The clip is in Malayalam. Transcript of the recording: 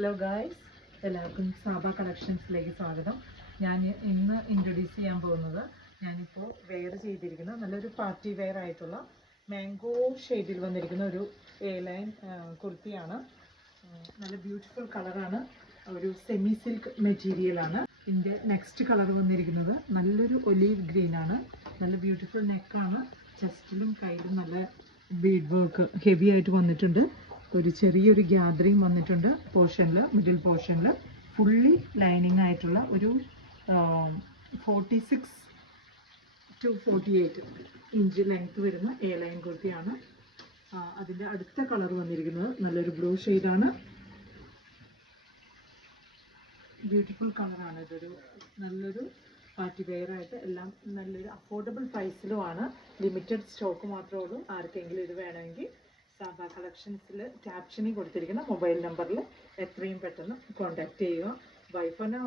ഹലോ ഗായ്സ്, എല്ലാവർക്കും സാബ കളക്ഷൻസിലേക്ക് സ്വാഗതം. ഞാൻ ഇന്ന് ഇൻട്രൊഡ്യൂസ് ചെയ്യാൻ പോകുന്നത് ഞാനിപ്പോൾ വെയർ ചെയ്തിരിക്കുന്ന നല്ലൊരു പാർട്ടി വെയർ ആയിട്ടുള്ള മാംഗോ ഷെയ്ഡിൽ വന്നിരിക്കുന്ന ഒരു എ ലൈൻ കുർത്തിയാണ്. നല്ല ബ്യൂട്ടിഫുൾ കളറാണ്, ഒരു സെമി സിൽക്ക് മെറ്റീരിയലാണ്. ഇതിൻ്റെ നെക്സ്റ്റ് കളർ വന്നിരിക്കുന്നത് നല്ലൊരു ഒലീവ് ഗ്രീൻ ആണ്. നല്ല ബ്യൂട്ടിഫുൾ നെക്കാണ്. ചെസ്റ്റിലും കയ്യിലും നല്ല ബീഡ് വർക്ക് ഹെവി ആയിട്ട് വന്നിട്ടുണ്ട്. ഒരു ചെറിയൊരു ഗ്യാദറിങ് വന്നിട്ടുണ്ട് പോർഷനിൽ, മിഡിൽ പോർഷനിൽ ഫുള്ളി ലൈനിങ് ആയിട്ടുള്ള ഒരു 46 to 48 ഇഞ്ച് ലെങ്ത് വരുന്ന എ ലൈൻ കുർത്തിയാണ്. അതിൻ്റെ അടുത്ത കളർ വന്നിരിക്കുന്നത് നല്ലൊരു ബ്ലൂ ഷെയ്ഡാണ്. ബ്യൂട്ടിഫുൾ കളറാണ്. ഇതൊരു നല്ലൊരു പാർട്ടി വെയർ ആയിട്ട് എല്ലാം നല്ലൊരു അഫോർഡബിൾ പ്രൈസിലുമാണ്. ലിമിറ്റഡ് സ്റ്റോക്ക് മാത്രമേ ഉള്ളൂ. ആർക്കെങ്കിലും ഇത് വേണമെങ്കിൽ സാബ കളക്ഷൻസിൽ ക്യാപ്ഷനിൽ കൊടുത്തിരിക്കുന്ന മൊബൈൽ നമ്പറിൽ എത്രയും പെട്ടെന്ന് കോൺടാക്റ്റ് ചെയ്യുക. Bye for now.